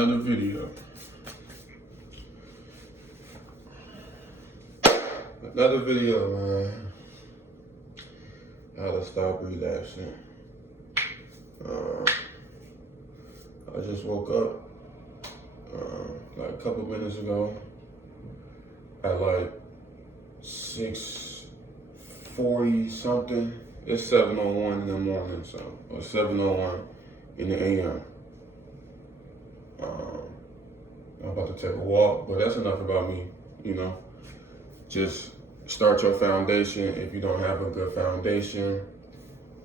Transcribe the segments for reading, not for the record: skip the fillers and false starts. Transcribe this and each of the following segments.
Another video. Another video, man. How to stop relapsing. I just woke up like a couple minutes ago at like 6:40 something. It's 7:01 in the morning, or 7:01 in the AM. I'm about to take a walk, but that's enough about me, you know. Just start your foundation if you don't have a good foundation.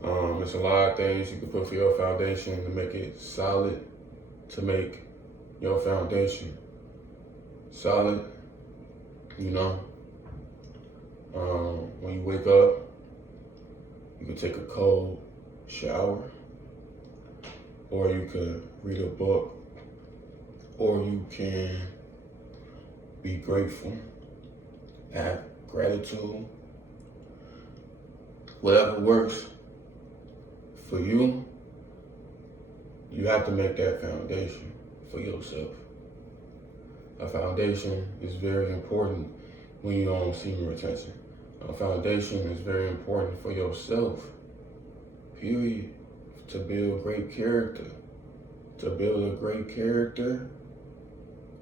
It's a lot of things you can put for your foundation to make it solid, to make your foundation solid, you know. When you wake up, you can take a cold shower, or you could read a book, or you can be grateful, have gratitude, whatever works for you. You have to make that foundation for yourself. A foundation is very important when you're on semen retention. A foundation is very important for yourself, period. To build great character. To build a great character,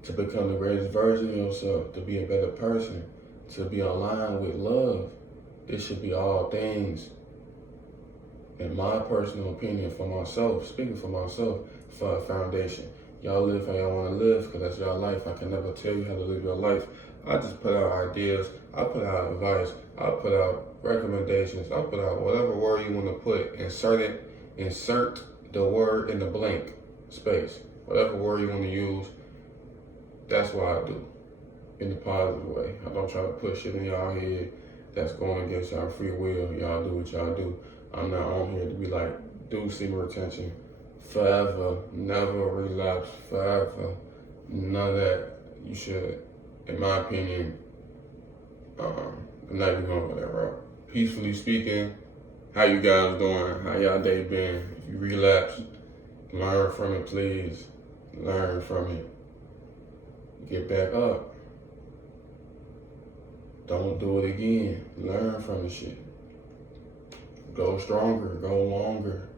to become the greatest version of yourself, to be a better person, to be aligned with love. This should be all things, in my personal opinion, for myself, speaking for myself, for a foundation. Y'all live how y'all want to live, because that's your life. I can never tell you how to live your life. I just put out ideas, I put out advice, I put out recommendations, I put out whatever word you want to put, insert the word in the blank space. Whatever word you want to use, that's what I do, in a positive way. I don't try to put shit in y'all head that's going against y'all free will. Y'all do what y'all do. I'm not on here to be like, do semen retention forever, never relapse, forever. None of that. You should, in my opinion, I'm not even going to go that route. Peacefully speaking, how you guys doing? How y'all day been? If you relapse, learn from it, please. Learn from it. Get back up. Don't do it again. Learn from the shit. Go stronger, go longer.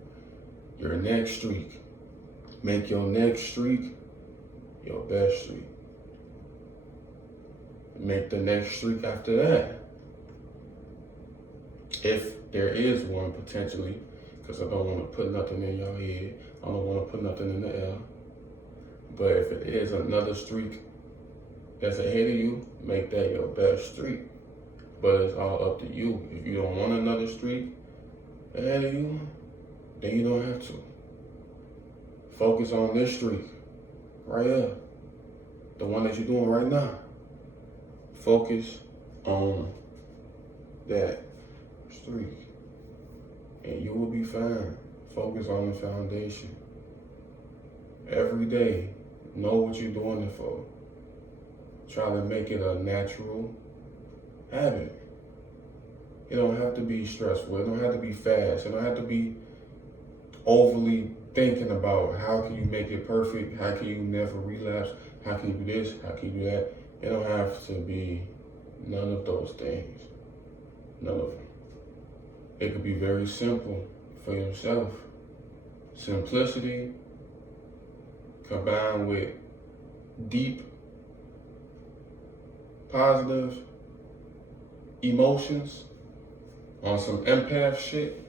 Your next streak. Make your next streak your best streak. Make the next streak after that. If there is one, potentially, because I don't want to put nothing in your head. I don't want to put nothing in the air. But if it is another streak that's ahead of you, make that your best streak. But it's all up to you. If you don't want another streak ahead of you, then you don't have to. Focus on this streak right here, the one that you're doing right now. Focus on that streak, and you will be fine. Focus on the foundation. Every day, know what you're doing it for. Try to make it a natural habit. It don't have to be stressful. It don't have to be fast. It don't have to be overly thinking about how can you make it perfect, how can you never relapse, how can you do this, how can you do that. It don't have to be none of those things. None of them. It could be very simple for yourself. Simplicity combined with deep, positive emotions on some empath shit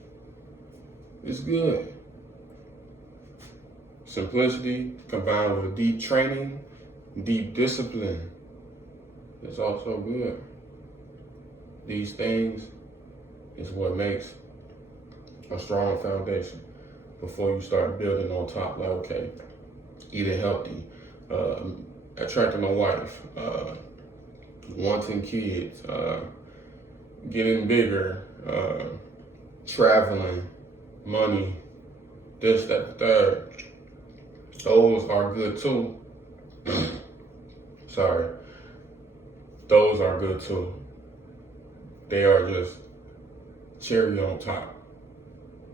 is good. Simplicity combined with deep training, deep discipline is also good. These things is what makes a strong foundation before you start building on top. Like, okay, eating healthy, attracting a wife, wanting kids, getting bigger, traveling, money, this, that, the third. Those are good too. Sorry. Those are good too. They are just cherry on top.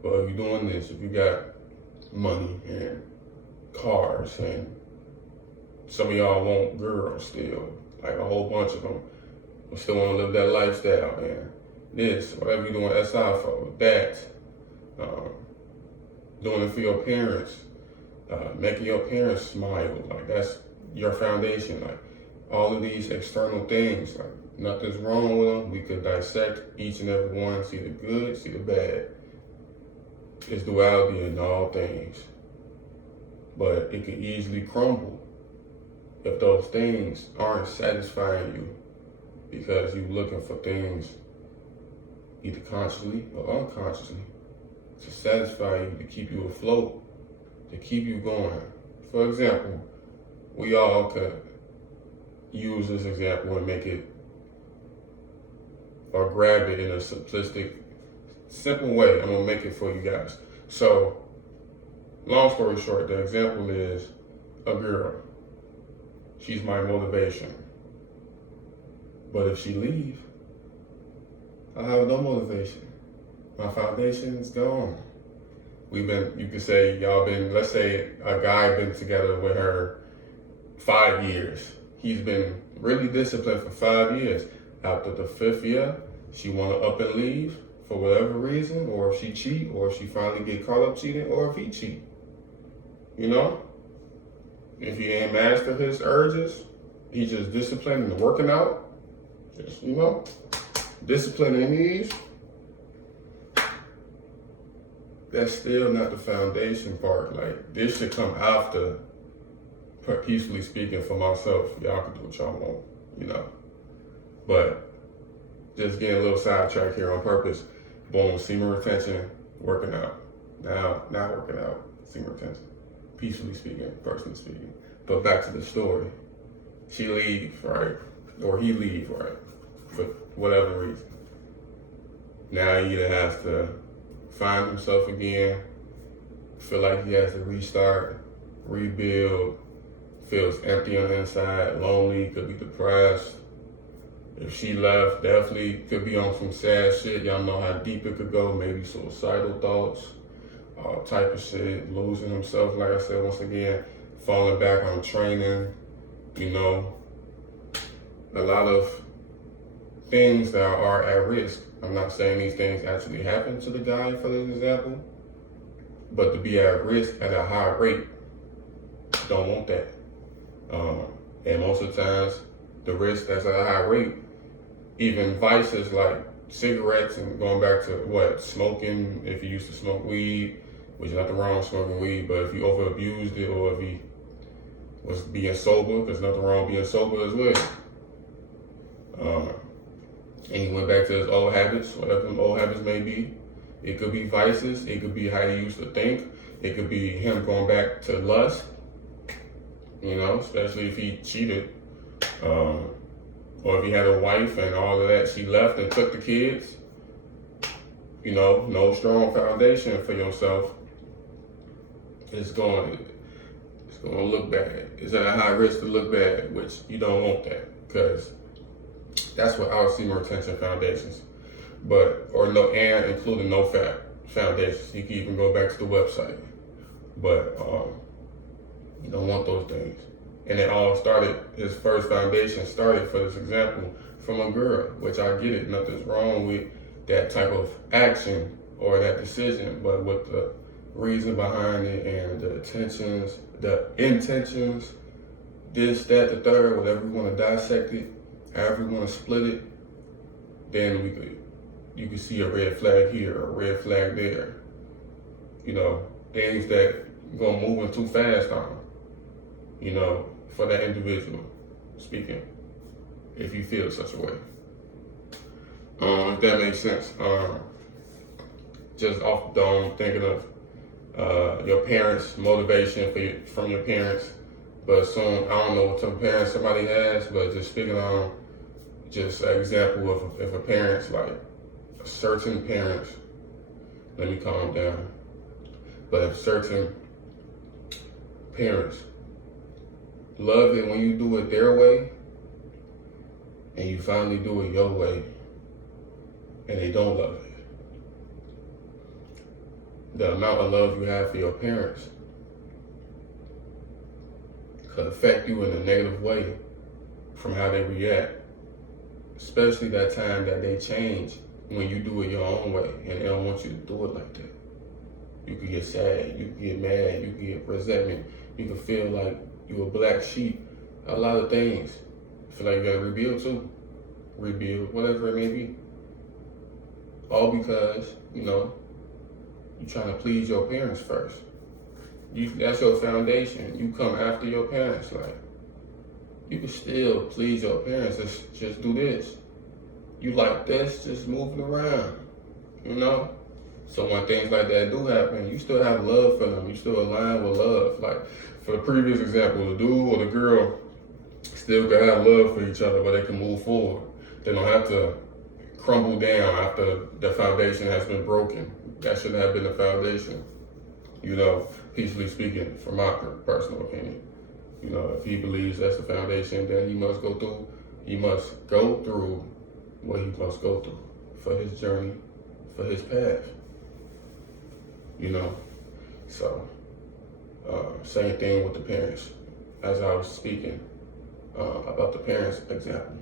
But if you're doing this, if you got money and cars and some of y'all want girls still, like a whole bunch of them. You still want to live that lifestyle, man. This, whatever you're doing SI for, that. Doing it for your parents. Making your parents smile. Like, that's your foundation. Like, all of these external things, like, nothing's wrong with them. We could dissect each and every one, see the good, see the bad. It's duality in all things. But it can easily crumble if those things aren't satisfying you because you're looking for things either consciously or unconsciously to satisfy you, to keep you afloat, to keep you going. For example, we all could use this example and make it or grab it in a simplistic, simple way. I'm gonna make it for you guys. So, long story short, the example is a girl. She's my motivation. But if she leaves, I have no motivation. My foundation's gone. You could say, let's say a guy been together with her 5 years. He's been really disciplined for 5 years. After the 5th year, she wanna up and leave for whatever reason, or if she cheat, or if she finally get caught up cheating, or if he cheat. You know? If he ain't mastered his urges, he's just disciplined and working out, just, disciplining these. That's still not the foundation part. Like, this should come after, peacefully speaking, for myself. Y'all can do what y'all want, But just getting a little sidetracked here on purpose. Boom, semen retention, working out. Now, not working out, semen retention. Peacefully speaking, personally speaking. But back to the story. She leaves, right? Or he leaves, right? For whatever reason. Now he either has to find himself again, feel like he has to restart, rebuild, feels empty on the inside, lonely, could be depressed. If she left, definitely could be on some sad shit. Y'all know how deep it could go, maybe suicidal thoughts, all type of shit, losing himself, like I said, once again, falling back on training, a lot of things that are at risk. I'm not saying these things actually happen to the guy, for this example, but to be at risk at a high rate, don't want that. And most of the times, the risk that's at a high rate, even vices like cigarettes and going back to smoking, if you used to smoke weed, which is nothing wrong with smoking weed, but if you over abused it or if he was being sober, there's nothing wrong with being sober as well. And he went back to his old habits, whatever them old habits may be. It could be vices, it could be how he used to think, it could be him going back to lust, especially if he cheated. Or if he had a wife and all of that, she left and took the kids. No strong foundation for yourself. It's going to look bad. It's at a high risk to look bad, which you don't want that, because that's what our semen retention foundations. And including no fat foundations. You can even go back to the website. But you don't want those things. And it all started, his first foundation started, for this example, from a girl, which I get it. Nothing's wrong with that type of action or that decision, but with the reason behind it and the intentions, this, that, the third, whatever we want to dissect it, however we want to split it, then you could see a red flag here, or a red flag there. Things that go moving too fast on, for that individual speaking, if you feel such a way. If that makes sense. Just off the dome, thinking of your parents' motivation from your parents. But soon, I don't know what type of parents somebody has, but just speaking on just an example of if a parent's like certain parents, let me calm down. But if certain parents love it when you do it their way, and you finally do it your way, and they don't love it, the amount of love you have for your parents could affect you in a negative way from how they react. Especially that time that they change when you do it your own way and they don't want you to do it like that. You could get sad, you could get mad, you could get resentment, you could feel like you a black sheep, a lot of things. Feel like you gotta rebuild too. Rebuild, whatever it may be. All because, you're trying to please your parents first. That's your foundation. You come after your parents. Like, you can still please your parents. Just do this. You like this, just move it around. So when things like that do happen, you still have love for them. You still align with love. Like, for the previous example, the dude or the girl still can have love for each other, but they can move forward. They don't have to crumble down after the foundation has been broken. That shouldn't have been the foundation. Peacefully speaking, from my personal opinion. If he believes that's the foundation, then he must go through what he must go through for his journey, for his path. So same thing with the parents. As I was speaking about the parents example,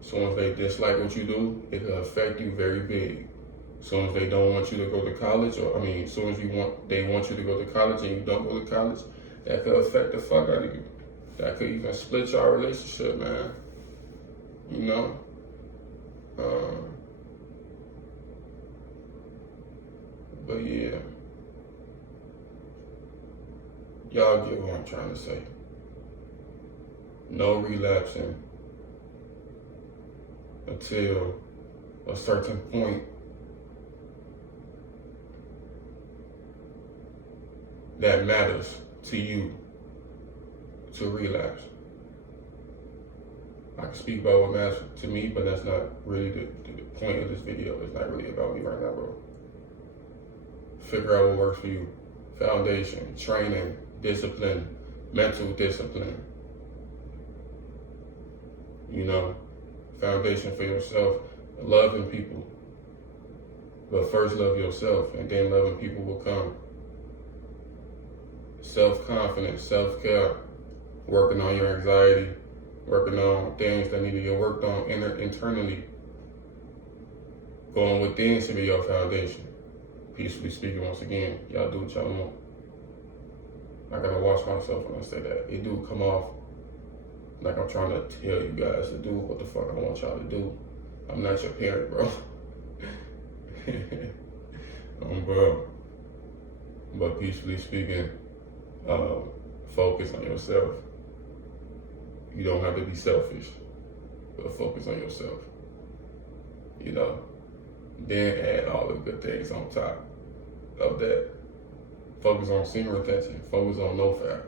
as soon as they dislike what you do, it can affect you very big. As soon as they don't want you to go to college, as soon as they want you to go to college and you don't go to college, that could affect the fuck out of you. That could even split your relationship, man. But yeah, y'all get what I'm trying to say. No relapsing until a certain point that matters to you to relapse. I can speak about what matters to me, but that's not really the point of this video. It's not really about me right now, bro. Figure out what works for you. Foundation, training, discipline, mental discipline. Foundation for yourself, loving people. But first love yourself, and then loving people will come. Self-confidence, self-care, working on your anxiety, working on things that need to get worked on internally. Going within should be your foundation. Peacefully speaking, once again, y'all do what y'all want. I gotta watch myself when I say that. It do come off like I'm trying to tell you guys to do what the fuck I want y'all to do. I'm not your parent, bro. Bro. But peacefully speaking, focus on yourself. You don't have to be selfish, but focus on yourself. Then add all the good things on top of that. Focus on semen retention. Focus on no-fap.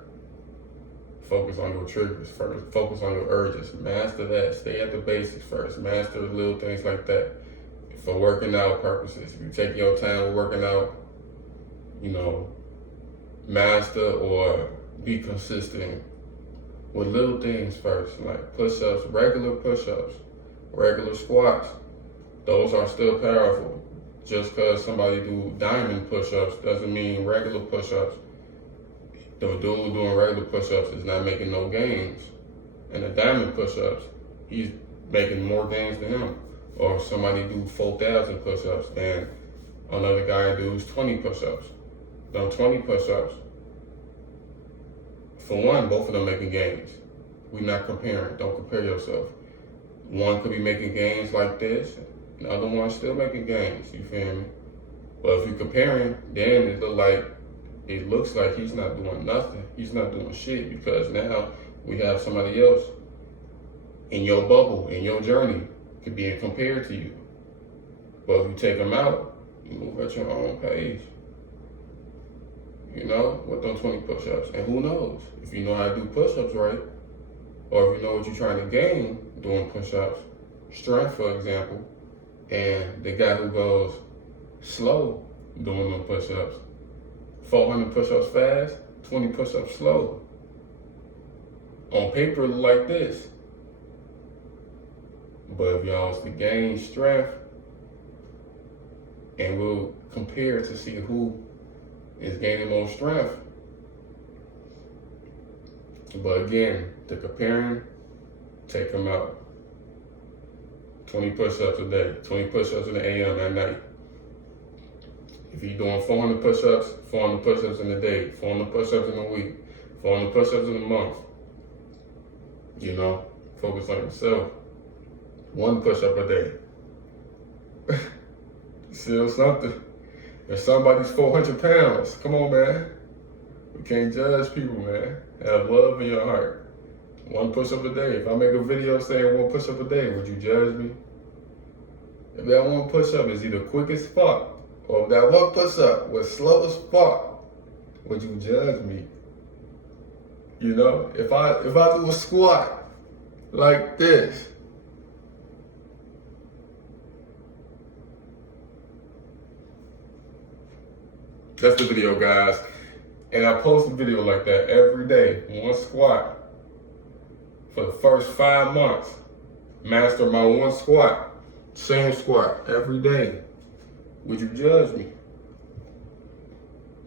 Focus on your triggers first. Focus on your urges. Master that. Stay at the basics first. Master the little things like that. For working out purposes, if you take your time with working out, master or be consistent with little things first, like push-ups, regular squats. Those are still powerful. Just because somebody do diamond push-ups doesn't mean regular push-ups. The dude doing regular push-ups is not making no gains. And the diamond push-ups, he's making more gains than him. Or if somebody do 4,000 push-ups, then another guy does 20 push-ups. Done 20 push-ups. For one, both of them making gains. We're not comparing. Don't compare yourself. One could be making gains like this. The other one's still making gains. You feel me? But if you're comparing, then it looks like he's not doing nothing. He's not doing shit, because now we have somebody else in your bubble, in your journey, to be compared to you. But if you take them out, you move at your own pace. With those 20 push-ups. And who knows? If you know how to do push-ups right, or if you know what you're trying to gain doing push-ups, strength, for example, and the guy who goes slow doing them push-ups, 400 push-ups fast, 20 push-ups slow. On paper, it look like this. But if y'all was to gain strength, and we'll compare to see who is gaining more strength, But again, the comparing, take them out. 20 push-ups a day, 20 push-ups in the AM at night. If you're doing 400 push-ups, 400 push-ups in a day, 400 push-ups in a week, 400 push-ups in a month. You know, focus on yourself. 1 push-up a day. Still something. If somebody's 400 pounds, come on, man. We can't judge people, man. Have love in your heart. 1 push-up a day. If I make a video saying 1 push-up a day, would you judge me? If that 1 push-up is either quick as fuck, or if that 1 push-up was slow as fuck, would you judge me? You know, if I do a squat like this, that's the video, guys. And I post a video like that every day, 1 squat. For the first 5 months, master my 1 squat, same squat every day. Would you judge me?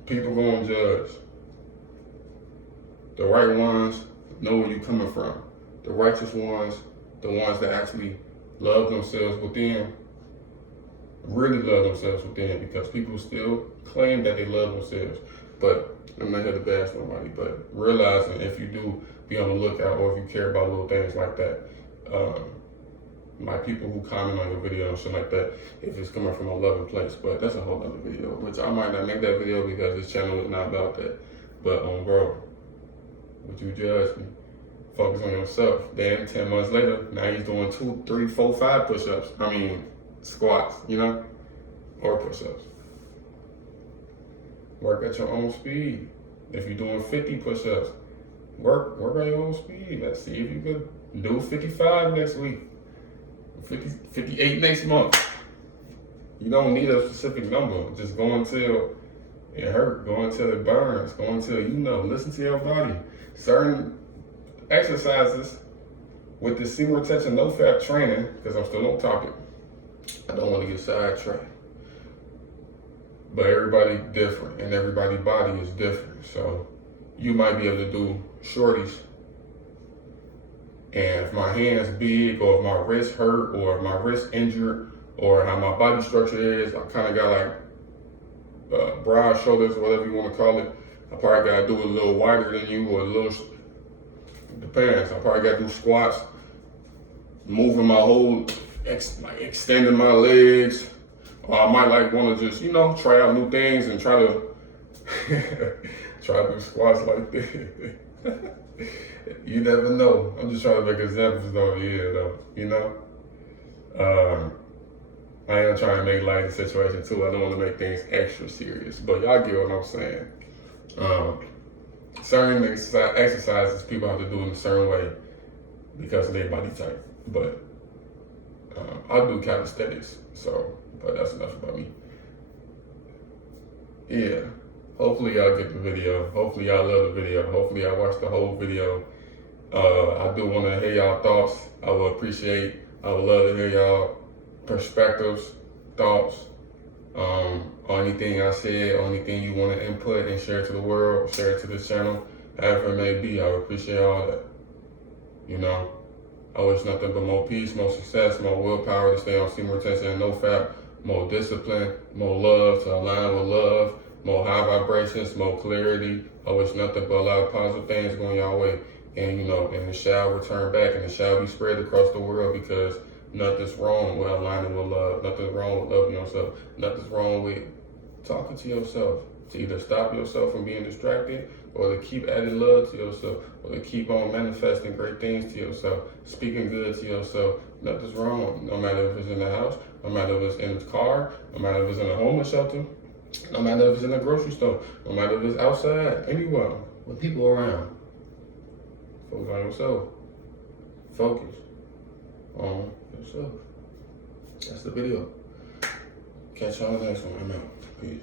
People gonna judge. The right ones know where you're coming from. The righteous ones, the ones that actually love themselves within, really love themselves within, because people still claim that they love themselves. But I'm not here to bash nobody, but realizing if you do be on the lookout, or if you care about little things like that, like people who comment on your video and shit like that, if it's coming from a loving place. But that's a whole other video, which I might not make that video because this channel is not about that. But bro, would you judge me? Focus on yourself. Then 10 months later, now he's doing 2, 3, 4, 5 push-ups. I mean, squats, you know, or push-ups. Work at your own speed. If you're doing 50 push-ups, work at your own speed. Let's see if you could do 55 next week, 58 next month. You don't need a specific number. Just go until it hurts, go until it burns, go until you know. Listen to your body. Certain exercises with the semen retention no fat training, because I'm still on topic. I don't want to get sidetracked. But everybody different, and everybody's body is different. So you might be able to do shorties, and if my hand's big, or if my wrist hurt, or if my wrist injured, or how my body structure is, I kind of got like broad shoulders, whatever you want to call it. I probably got to do it a little wider than you, or a little, depends. I probably got to do squats, moving my whole, like extending my legs. Or I might like want to just, you know, try out new things and try to do squats like this. You never know. I'm just trying to make examples though, you know. I am trying to make light of the situation too. I don't want to make things extra serious, but y'all get what I'm saying. Certain exercises people have to do in a certain way because of their body type, but I do calisthenics, so, but that's enough about me. Yeah, hopefully y'all get the video. Hopefully y'all love the video. Hopefully y'all watch the whole video. I do want to hear y'all thoughts. I would love to hear y'all perspectives, thoughts, on anything I said, on anything you want to input and share to the world, share it to this channel, however it may be. I would appreciate all that. You know, I wish nothing but more peace, more success, more willpower to stay on semen retention and no fat, more discipline, more love to align with love, more high vibrations, more clarity. I wish nothing but a lot of positive things going your way. And you know, and it shall return back, and it shall be spread across the world, because nothing's wrong with aligning with love. Nothing's wrong with loving yourself. Nothing's wrong with talking to yourself. To either stop yourself from being distracted, or to keep adding love to yourself, or to keep on manifesting great things to yourself, speaking good to yourself. Nothing's wrong. No matter if it's in the house, no matter if it's in the car, no matter if it's in a homeless shelter, no matter if it's in a grocery store, no matter if it's outside, anywhere, with people around. Focus on yourself. Focus on yourself. That's the video. Catch y'all next one. I'm out. Peace.